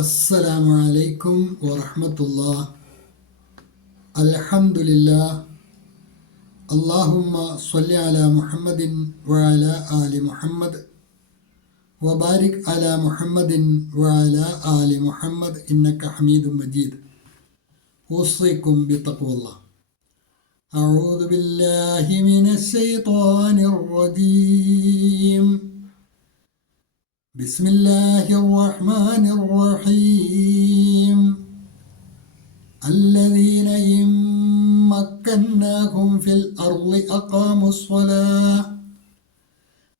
അസ്സലാമു അലൈക്കും വറഹ്മത്തുള്ളാഹി. അൽഹംദുലില്ലാഹ്. അല്ലാഹുമ്മ സ്വല്ലി അലാ മുഹമ്മദിൻ വഅലാ ആലി മുഹമ്മദ് വബാരിക് അലാ മുഹമ്മദിൻ വഅലാ ആലി മുഹമ്മദ് ഇന്നക ഹമീദും മജീദ്. ഊസിക്കും ബിത്തഖ്വല്ലാഹ്. അഊദു ബില്ലാഹി മിനശ് ശൈത്വാനിർ റജീം. بسم الله الرحمن الرحيم. الذين إن مكناهم في الأرض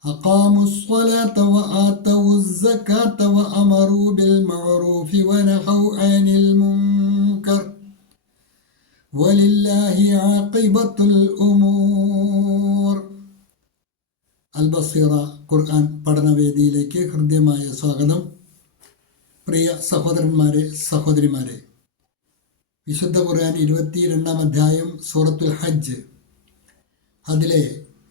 أقاموا الصلاة وآتوا الزكاة وأمروا بالمعروف ونهوا عن المنكر ولله عاقبة الأمور. അൽ-ബസീറ ഖുർആൻ പഠനവേദിയിലേക്ക് ഹൃദ്യമായ സ്വാഗതം. പ്രിയ സഹോദരന്മാരെ, സഹോദരിമാരെ, വിശുദ്ധ ഖുർആൻ 22-ാം അധ്യായം സൂറത്തുൽ ഹജ്ജ്, അതിലെ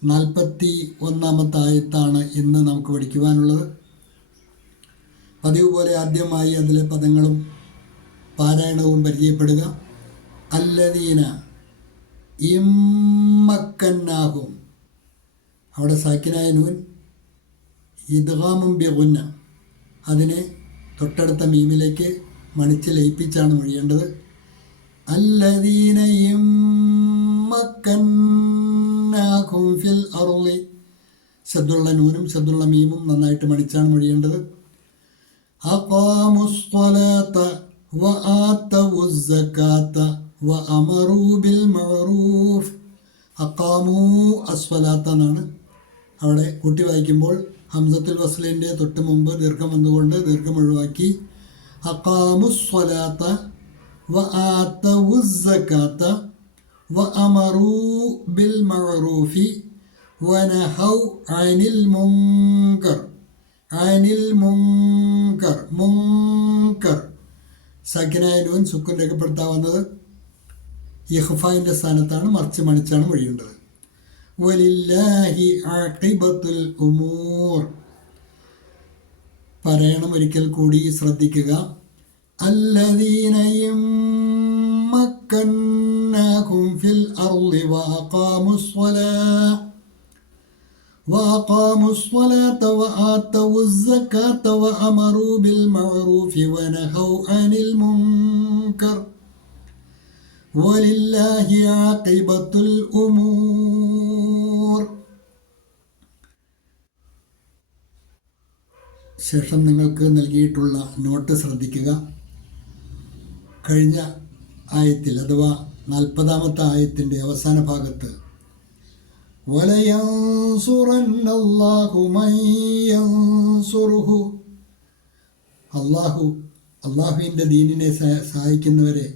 41-ാമത്തെ ആയത്താണ് ഇന്ന് നമുക്ക് പഠിക്കുവാനുള്ളത്. പതിവ് പോലെ ആദ്യമായി അതിലെ പദങ്ങളും പാരായണവും പരിചയപ്പെടുക. അല്ലദീന ഇമ്മക്കന്നാഹും, അവിടെ സാക്കിനായ നൂൻ ഇദ്ഗാമും ബിഗുന്ന, അതിനെ തൊട്ടടുത്ത മീമിലേക്ക് മണിച്ച് ലയിപ്പിച്ചാണ് മൊഴിയേണ്ടത്. അല്ലദീന ഇമ്മക്കന്നാഹും ഫിൽ അർളി, ശബ്ദുള്ള നൂനും ശബ്ദുള്ള മീമും നന്നായിട്ട് മണിച്ചാണ് മൊഴിയേണ്ടത്. അഖാമുസ്സലാത്ത വആതവുസ്സകാത്ത വഅമറൂ ബിൽ മഅറൂഫ്. അഖാമൂ അസ്വലാത്ത എന്നാണ്. അവിടെ കൂട്ടി വായിക്കുമ്പോൾ ഹംസത്തുൽ വസ്ലിൻ്റെ തൊട്ട് മുമ്പ് ദീർഘം വന്നുകൊണ്ട് ദീർഘം ഒഴിവാക്കി അഖാമുസ്സലാത്ത വആതവുസ്സകാത്ത വഅമറൂ ബിൽ മഅറൂഫി വനഹൗ അനിൽ മുൻകർ. മുൻകർ സക്കിനായ നൂൻ സുക്കൂൻ രേഖപ്പെടുത്താവുന്നത് ഇഖ്ഫായിൻ്റെ സ്ഥാനത്താണ്, മറിച്ച് മണിച്ചാണ് മൊഴിയേണ്ടത്. വലില്ലാഹി ആഖിബത്തുൽ ഉമൂർ. പറയണം ഒരിക്കൽ കൂടി, ശ്രദ്ധിക്കുക. അല്ലദീന ഇമ്മക്കന്നാഹും ഫിൽ അർളി വഅഖാമുസ്സലാത്ത വആതവുസ്സകാത്ത വഅമറൂ ബിൽ മഅറൂഫി വനഹൗ അനിൽ മുൻകർ വലില്ലാഹി ആഖിബത്തുൽ ഉമൂർ. ശേഷം നിങ്ങൾക്ക് നൽകിയിട്ടുള്ള നോട്ട് ശ്രദ്ധിക്കുക. കഴിഞ്ഞ ആയത്തിൽ അഥവാ 40-ാമത്തെ ആയത്തിൻ്റെ അവസാന ഭാഗത്ത് വലയൻസുറന്നല്ലാഹു മൻ യൻസുറുഹു, അള്ളാഹുവിൻ്റെ ദീനിനെ സഹായിക്കുന്നവരെ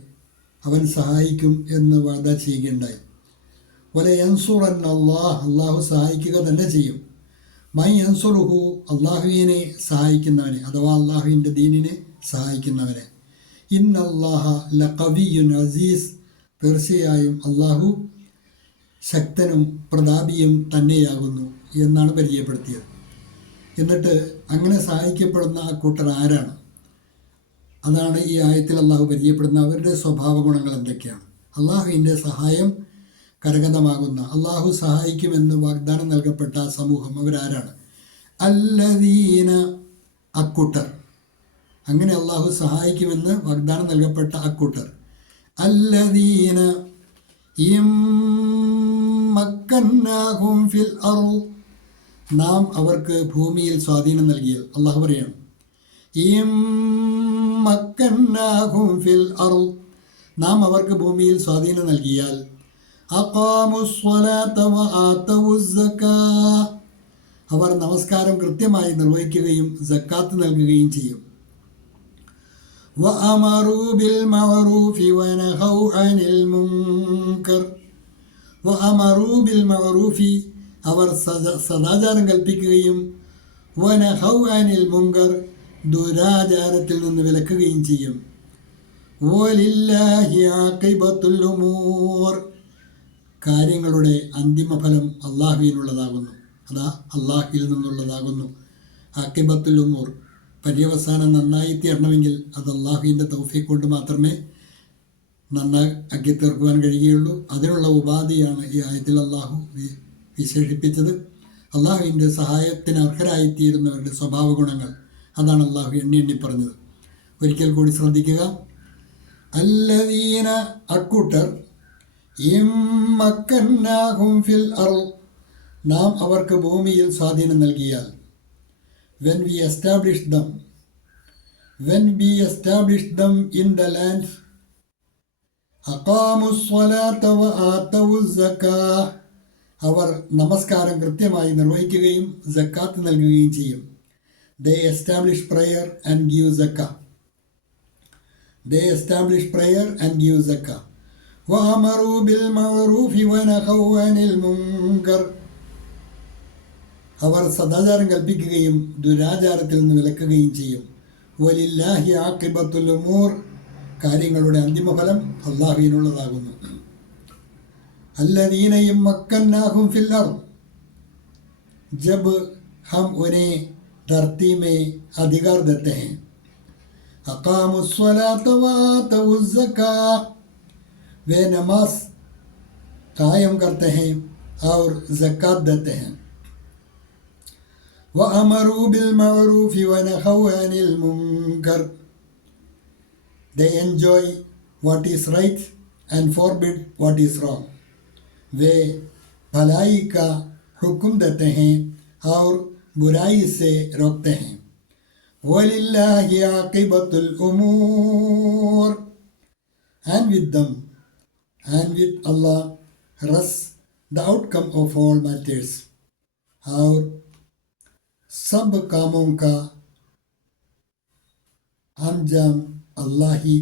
അവൻ സഹായിക്കും എന്ന് വാദ ചെയ്യുകയുണ്ടായി. വലയൻസുറന്നല്ലാഹ്, അള്ളാഹു സഹായിക്കുക തന്നെ ചെയ്യും. മൻ യൻസുറുഹു, അള്ളാഹുവിനെ സഹായിക്കുന്നവനെ അഥവാ അള്ളാഹുവിൻ്റെ ദീനിനെ സഹായിക്കുന്നവനെ. ഇന്നല്ലാഹ ലഖവിയ്യുൻ അസീസ്, തീർച്ചയായും അള്ളാഹു ശക്തനും പ്രതാപിയും തന്നെയാകുന്നു എന്നാണ് പരിചയപ്പെടുത്തിയത്. എന്നിട്ട് അങ്ങനെ സഹായിക്കപ്പെടുന്ന ആ കൂട്ടർ ആരാണ്? അതാണ് ഈ ആയത്തിൽ അള്ളാഹു പരിചയപ്പെടുന്ന അവരുടെ സ്വഭാവ ഗുണങ്ങൾ എന്തൊക്കെയാണ്. അള്ളാഹുവിൻ്റെ സഹായം കരഗതമാകുന്ന, അള്ളാഹു സഹായിക്കുമെന്ന് വാഗ്ദാനം നൽകപ്പെട്ട ആ സമൂഹം അവരാരാണ്? അല്ലദീന, അക്കൂട്ടർ. അങ്ങനെ അള്ളാഹു സഹായിക്കുമെന്ന് വാഗ്ദാനം നൽകപ്പെട്ട അക്കൂട്ടർ. അല്ലദീന ഇമ്മക്കന്നാഹും ഫിൽ അർള്, നാം അവർക്ക് ഭൂമിയിൽ സ്വാധീനം നൽകിയാൽ. അള്ളാഹു പറയാണ് ഇമ്മക്കന്നാഹും ഫിൽ അർള്, നാം അവർക്ക് ഭൂമിയിൽ സ്വാധീനം നൽകിയാൽ. അഖാമുസ്സലാത്ത വആതവുസ്സകാ, അവർ നമസ്കാരം കൃത്യമായി നിർവഹിക്കുകയും സക്കാത്ത് നൽകുകയും ചെയ്യും. വഅമറൂ ബിൽ മഅറൂഫി വനഹൗ അനിൽ മുൻകർ. വഅമറൂ ബിൽ മഅറൂഫി, അവർ സദാചാരം കൽപ്പിക്കുകയും വനഹൗ അനിൽ മുൻകർ, ദുരാചാരത്തിൽ നിന്ന് വിലക്കുകയും ചെയ്യും. വലില്ലാഹി ആഖിബത്തുൽ ഉമൂർ, കാര്യങ്ങളുടെ അന്തിമഫലം അള്ളാഹുവിനുള്ളതാകുന്നു. അതാ അള്ളാഹുവിൽ നിന്നുള്ളതാകുന്നു. ആഖിബത്തുൽ ഉമൂർ, പര്യവസാനം നന്നായി തീരണമെങ്കിൽ അത് അള്ളാഹുവിൻ്റെ തൗഫീഖ് കൊണ്ട് മാത്രമേ നന്നാക്കി തീർക്കുവാൻ കഴിയുകയുള്ളൂ. അതിനുള്ള ഉപാധിയാണ് ഈ ആയത്തിൽ അള്ളാഹു വിശേഷിപ്പിച്ചത്. അള്ളാഹുവിൻ്റെ സഹായത്തിന് അർഹരായിത്തീരുന്നവരുടെ സ്വഭാവ ഗുണങ്ങൾ അതാണ് അള്ളാഹു എണ്ണി പറഞ്ഞത്. ഒരിക്കൽ കൂടി ശ്രദ്ധിക്കുക. അല്ലദീന അക്കൂട്ടർ ഇമ്മക്കന്നാഹും ഫിൽ അർള് നാം അവർക്ക് ഭൂമിയിൽ സ്വാധീനം നൽകിയാൽ when we established them in the land aqamu as-salata wa atu az-zakah അവർ നമസ്കാരം കൃത്യമായി നിർവഹിക്കുകയും സക്കാത്ത് നൽകുകയും ചെയ്യും. they establish prayer and give zakah wa amaru bil ma'ruf wa nahaw 'anil munkar അവർ സദാചാരം കൽപ്പിക്കുകയും ദുരാചാരത്തിൽ നിന്ന് വിലക്കുകയും ചെയ്യും. വലില്ലാഹി ആഖിബത്തുൽ ഉമൂർ കാര്യങ്ങളുടെ അന്തിമഫലം അള്ളാഹുവിനുള്ളതാകുന്നു. അല്ലദീന യമ്മക്കന്നാഹും ഫിൽ അർദ് ജബ് हम उन्हें धरती में अधिकार देते हैं अकामुस्सलात व आतउज़्ज़का वे नमाज कायम करते हैं और ज़कात देते हैं وأمروا بالمعروف ونهوا عن المنكر they enjoy what is right and forbid what is wrong वे भलाई का हुक्म देते हैं और बुराई से रोकते हैं वलिल्लाहि आक़िबतुल उमूर and with Allah rests the outcome of all matters और सब कामों का अंजाम अल्लाह ही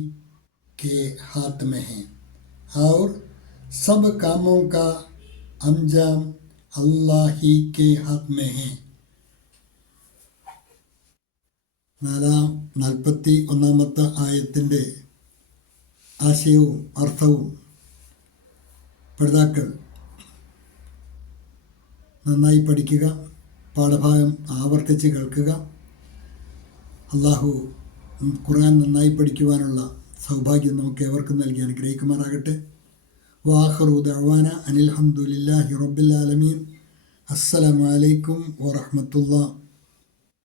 के हाथ में है और सब कामों का अंजाम अल्लाह ही के हाथ में है. 41-ാമത്തെ ആയത്തിൻ്റെ ആശയവും അർത്ഥവും പഠിതാക്കൾ നന്നായി പഠിക്കുക, പാഠഭാഗം ആവർത്തിച്ച് കേൾക്കുക. അള്ളാഹു ഖുർആൻ നന്നായി പഠിക്കുവാനുള്ള സൗഭാഗ്യം നമുക്ക് ഏവർക്കും നൽകി അനുഗ്രഹിക്കുമാറാകട്ടെ. വാഖിറു ദഅ്വാന അനിൽ ഹംദുലില്ലാഹി റബ്ബിൽ ആലമീൻ. അസ്സലാമു അലൈക്കും വറഹ്മത്തുള്ളാഹി.